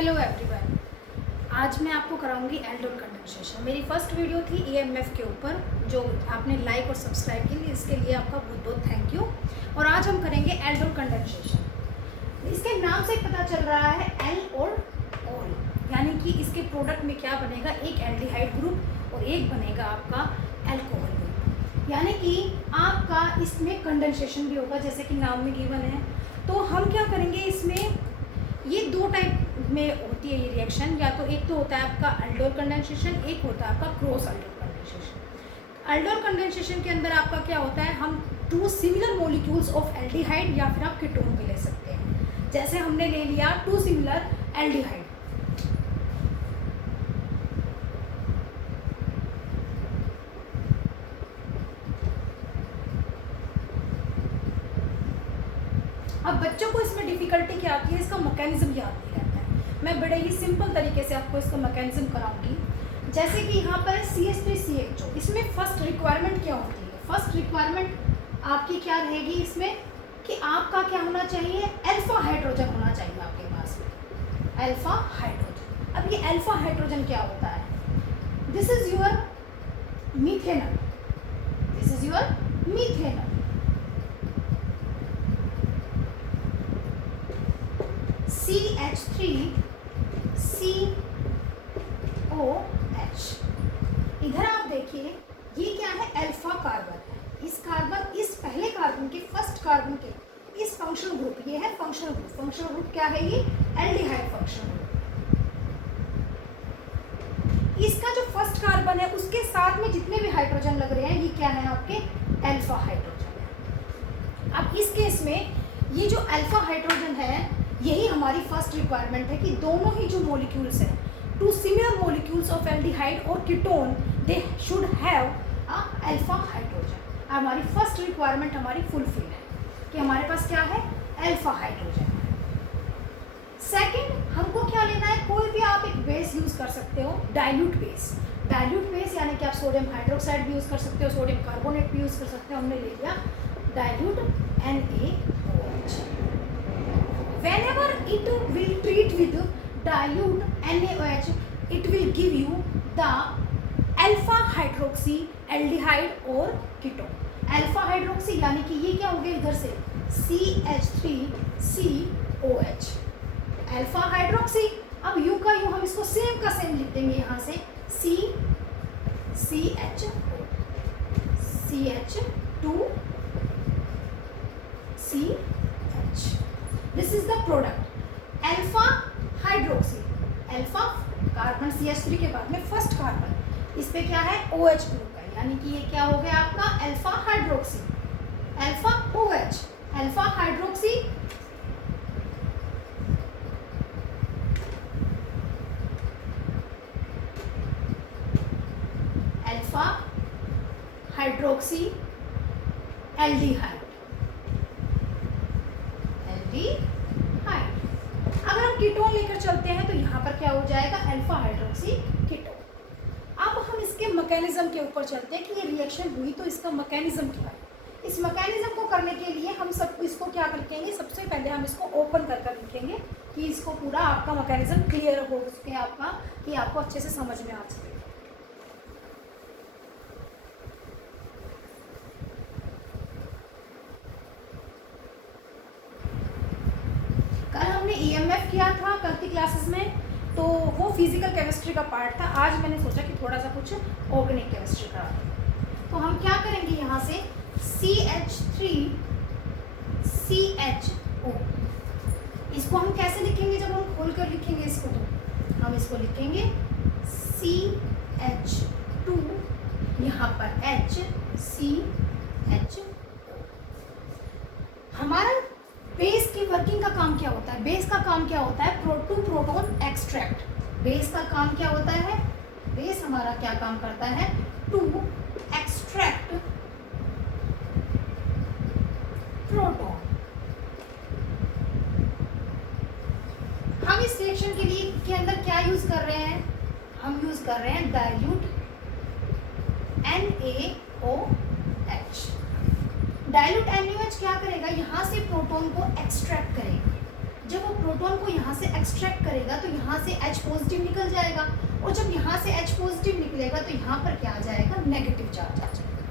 Hello everyone. आज मैं आपको कराऊंगी एल्डोल कंडेंसेशन। मेरी फर्स्ट वीडियो थी ईएमएफ के ऊपर, जो आपने लाइक और सब्सक्राइब की, इसके लिए आपका बहुत बहुत थैंक यू। और आज हम करेंगे एल्डोल कंडेंसेशन। इसके नाम से पता चल रहा है एल और ओल, यानी कि इसके प्रोडक्ट में क्या बनेगा, एक एल्डिहाइड ग्रुप और एक बनेगा आपका एल्कोहल ग्रुप, यानी कि आपका इसमें कंडेंसेशन भी होगा जैसे कि नाम में गिवन है। तो हम क्या करेंगे, इसमें ये दो टाइप में होती है ये रिएक्शन, या तो एक तो होता है आपका अल्डोल कंडेंसेशन, एक होता है आपका cross aldol condensation. Aldol condensation के अंदर आपका क्या होता है, हम two similar molecules of aldehyde या फिर आप कीटोन भी ले सकते हैं। जैसे हमने ले लिया टू सिमिलर एल्डिहाइड, अब बच्चों को इसमें डिफिकल्टी क्या आती है, इसका मैकेनिज्म याद नहीं रहता है। मैं बड़े ही सिंपल तरीके से आपको इसका मैकेनिज्म कराऊंगी। जैसे कि यहाँ पर CH3CHO, इसमें फर्स्ट रिक्वायरमेंट क्या होती है, फर्स्ट रिक्वायरमेंट आपकी क्या रहेगी इसमें कि आपका क्या होना चाहिए, अल्फा हाइड्रोजन होना चाहिए आपके पास में, अल्फा हाइड्रोजन। अब ये अल्फा हाइड्रोजन क्या होता है, this is your methanol, this is your methanol. CH3COH, इधर आप देखिए ये क्या है, अल्फा कार्बन है। इस कार्बन, इस पहले कार्बन के, फर्स्ट कार्बन के इस फंक्शनल ग्रुप, ये है फंक्शनल ग्रुप। फंक्शनल ग्रुप क्या है, ये एल्डिहाइड फंक्शनल ग्रुप। इसका जो फर्स्ट कार्बन है उसके साथ में जितने भी हाइड्रोजन लग रहे हैं, ये क्या है आपके अल्फा हाइड्रोजन है। अब इस केस में ये जो अल्फा हाइड्रोजन है, यही हमारी फर्स्ट रिक्वायरमेंट है कि दोनों ही जो मॉलिक्यूल्स हैं, two similar molecules of aldehyde और ketone, they should have alpha hydrogen. हमारी फर्स्ट रिक्वायरमेंट हमारी फुलफिल है कि हमारे पास क्या है, अल्फा हाइड्रोजन है। सेकंड, हमको क्या लेना है, कोई भी आप एक बेस यूज कर सकते हो, डाइल्यूट बेस। डाइल्यूट बेस यानी कि आप सोडियम हाइड्रोक्साइड भी यूज कर सकते हो, सोडियम कार्बोनेट भी यूज कर सकते हो। हमने ले लिया dilute NaOH। Whenever it will treat with dilute NaOH, it will give you the alpha hydroxy aldehyde और कीटोन। अल्फा हाइड्रोक्सी यानी कि ये क्या हो गया इधर से CH3COH, अल्फा हाइड्रोक्सी। अब यू का यू हम इसको सेम का सेम लिख देंगे, यहाँ से CH2CH। This is the product alpha hydroxy. Alpha carbon CH3 के बाद में फर्स्ट कार्बन, इस पे क्या है OH ग्रुप है, यानी कि ये क्या हो गया आपका alpha hydroxy, alpha OH, alpha hydroxy alpha hydroxy aldehyde. अगर हम कीटोन लेकर चलते हैं तो यहाँ पर क्या हो जाएगा, अल्फा हाइड्रोक्सी कीटोन। अब हम इसके मैकेनिज्म के ऊपर चलते हैं कि ये रिएक्शन हुई तो इसका मैकेनिज्म क्या है। इस मैकेनिज्म को करने के लिए हम सब इसको क्या करेंगे, सबसे पहले हम इसको ओपन कर कर लिखेंगे कि इसको पूरा आपका मैकेनिज्म क्लियर हो सके आपका, कि आपको अच्छे से समझ में आ सके। EMF किया था कल की क्लासेस में, तो वो फिजिकल केमिस्ट्री का पार्ट था। आज मैंने सोचा कि थोड़ा सा कुछ ऑर्गेनिक केमिस्ट्री करा दें। तो हम क्या करेंगे, यहाँ से CH3CHO, इसको हम कैसे लिखेंगे, जब हम खोल कर लिखेंगे इसको, तो हम इसको लिखेंगे CH2, यहाँ पर HCHO। हमारा बेस की वर्किंग का काम क्या होता है, बेस का काम क्या होता है, टू प्रोटॉन एक्सट्रैक्ट। बेस का काम क्या होता है, बेस हमारा क्या काम करता है, टू एक्सट्रैक्ट प्रोटॉन। हम इस रिएक्शन के लिए के अंदर क्या यूज कर रहे हैं, हम यूज कर रहे हैं डाइल्यूट NaOH। डाइल्यूट NaOH क्या करेगा, यहाँ से प्रोटॉन को एक्सट्रैक्ट करेगा। जब वो प्रोटॉन को यहाँ से एक्सट्रैक्ट करेगा तो यहाँ से H पॉजिटिव निकल जाएगा, और जब यहाँ से H पॉजिटिव निकलेगा तो यहाँ पर क्या आ जाएगा, नेगेटिव चार्ज आ जाएगा।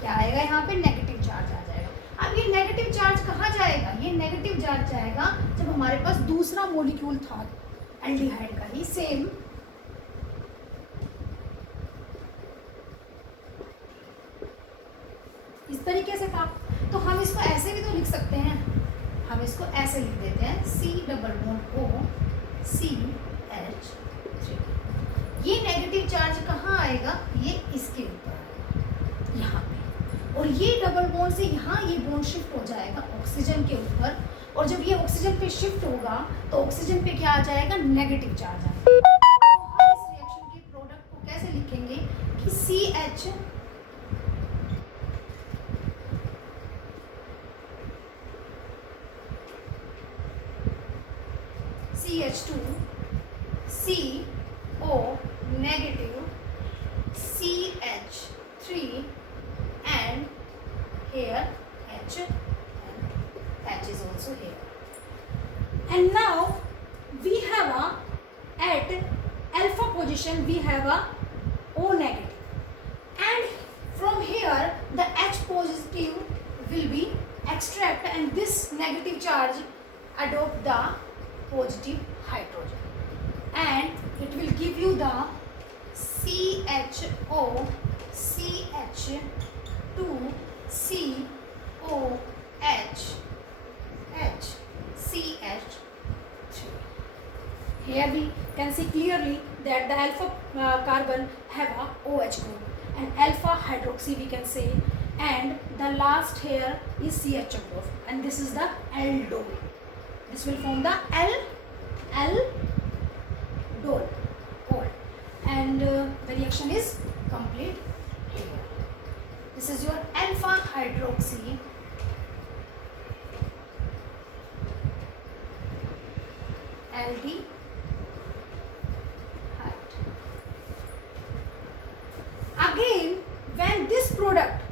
क्या आएगा यहाँ पे, नेगेटिव चार्ज आ जाएगा। अब ये नेगेटिव चार्ज कहाँ जाएगा, ये नेगेटिव चार्ज जाएगा जब हमारे पास दूसरा मॉलिक्यूल था एल्डिहाइड का ही सेम, इस तरीके से था। तो हम इसको ऐसे भी तो लिख सकते हैं, हम इसको ऐसे लिख देते हैं C+O CH3। ये नेगेटिव चार्ज कहाँ आएगा, ये इसके ऊपर आएगा यहाँ पे, और ये डबल बॉन्ड से यहाँ ये बॉन्ड शिफ्ट हो जाएगा ऑक्सीजन के ऊपर, और जब ये ऑक्सीजन पे शिफ्ट होगा तो ऑक्सीजन पे क्या आ जाएगा, नेगेटिव चार्ज आएगा। तो हम इस रिएक्शन के प्रोडक्ट को कैसे लिखेंगे कि CH2 CO negative CH3 and here H and H is also here. And now we have at alpha position we have a O negative, and from here the H positive will be extract, and this negative charge adopt the positive hydrogen, and it will give you the CHO CH2 COH H CH3. Here we can see clearly that the alpha carbon have a OH group and alpha hydroxy we can say, and the last here is CH group, and this is the aldol. This will form the aldol, and the reaction is complete here. This is your alpha hydroxy aldehyde. Again, when this product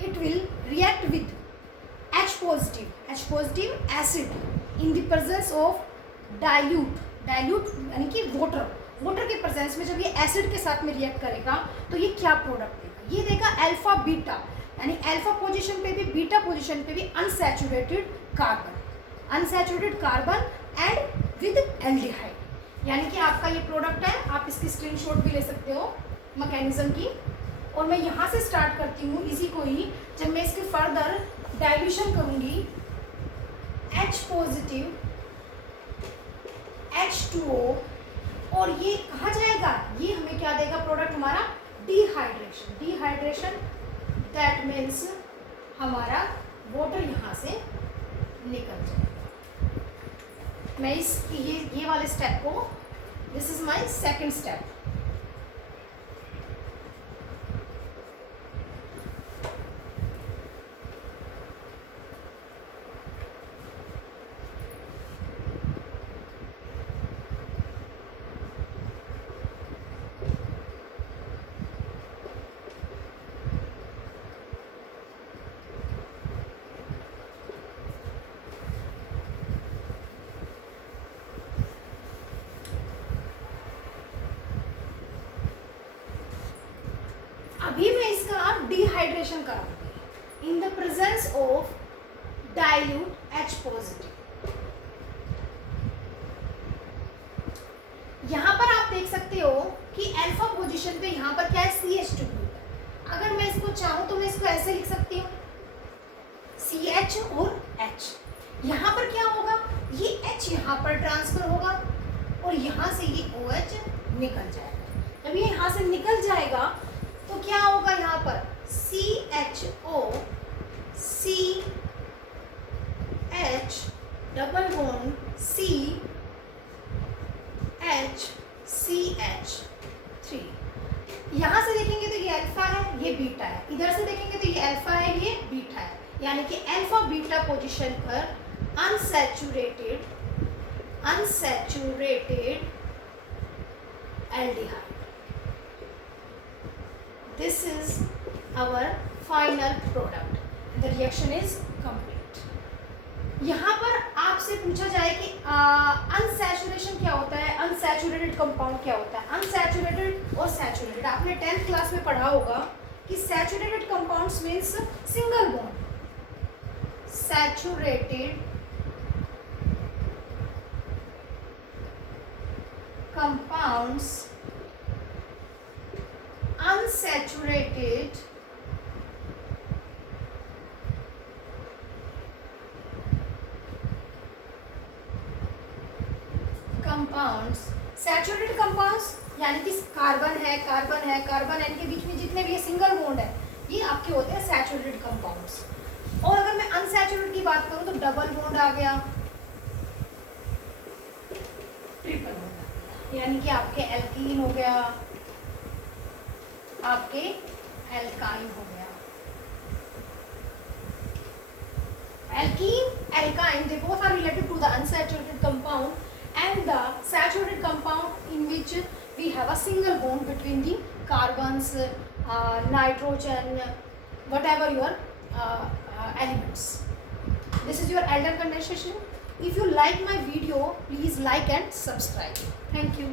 it will react with H positive acid in the presence of dilute यानी कि water के presence में जब ये acid के साथ में react करेगा तो ये क्या प्रोडक्ट देगा, ये देगा अल्फा बीटा, यानी अल्फा पोजीशन पे भी बीटा पोजीशन पे भी unsaturated carbon and with aldehyde, यानी कि आपका ये प्रोडक्ट है। आप इसकी स्क्रीनशॉट भी ले सकते हो मैकेनिज्म की, और मैं यहाँ से स्टार्ट करती हूँ इसी को ही। जब मैं इसकी फर्दर डाइल्यूशन करूँगी H पॉजिटिव H2O, और ये कहाँ जाएगा, ये हमें क्या देगा प्रोडक्ट हमारा, डिहाइड्रेशन दैट मीन्स हमारा वाटर यहाँ से निकल जाएगा। मैं इस ये वाले स्टेप को, this is my second step. अभी मैं इसका डिहाइड्रेशन कराऊंगी in the presence of dilute H positive. यहां पर आप देख सकते हो कि अल्फा पोजीशन पे यहां पर क्या है, CH2 ग्रुप है। अगर मैं इसको चाहूं तो मैं इसको ऐसे लिख सकती हूँ CH और H। यहां पर क्या होगा, ये H यहां पर ट्रांसफर होगा और यहां से ये OH निकल जाएगा। जब ये यहां से निकल जाएगा तो क्या होगा, यहाँ पर CHO CH double bond CH CH3। यहाँ से देखेंगे तो ये अल्फा है, ये बीटा है, इधर से देखेंगे तो ये अल्फा है, ये बीटा है, यानी कि अल्फा बीटा पोजीशन पर unsaturated aldehyde. This is our final product. The reaction is complete. यहाँ पर आपसे पूछा जाए कि अनसैचुरेशन क्या होता है, अनसैचुरेटेड कंपाउंड क्या होता है। अनसैचुरेटेड और सैचुरेटेड आपने 10th क्लास में पढ़ा होगा कि saturated compounds means single bond, saturated compounds, unsaturated compounds, saturated compounds यानी कि कार्बन है, कार्बन है, कार्बन एन के बीच में जितने भी सिंगल बॉन्ड है ये आपके होते हैं सैचुरेटेड कंपाउंड्स। और अगर मैं अनसैचुरेटेड की बात करूं तो डबल बॉन्ड आ गया, ट्रिपल बॉन्ड आ गया, यानी कि आपके एल्कीन हो गया, आपके एल्काइन हो गया। Alkene, alkyne, they both are related to the unsaturated compound and the saturated compound in which we have a single bond between the carbons, nitrogen, whatever your elements. This is your aldol condensation. If you like my video, please like and subscribe. Thank you.